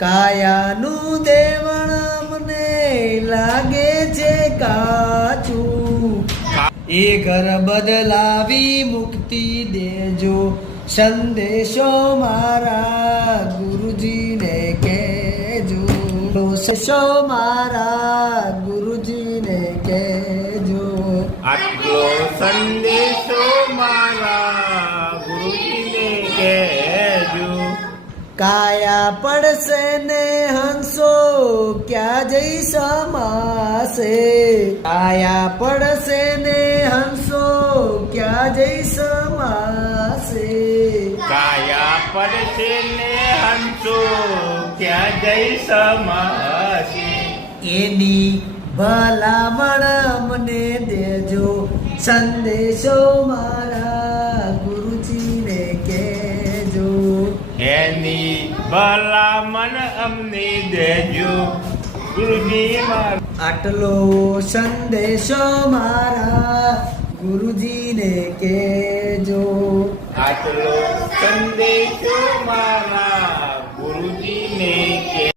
કાયાનું દેવણ મને લાગે છે કાચું, એ ઘર બદલાવી મુક્તિ દેજો, સંદેશો મારા ગુરુજીને કહેજો, સંદેશો મારા ગુરુજીને કહેજો, આટલો સંદેશો મારા ગુરુજીને કહેજો. કાયા પડશે ને હંસો ક્યાં જઈ સમાશે, કાયા પડશે ને હંસો ક્યાં જઈ સમાશે, કાયા પડશે ને હંસો ક્યાં જઈ સમાશે. એની ભલામણ મને દેજો, સંદેશો મારા ગુરુજીને કહેજો, એની ભલામણ અમને દેજો ગુરુજી મારા. આટલો સંદેશો મારા ગુરુજીને કહેજો, આટલો સંદેશો મારા ગુરુજીને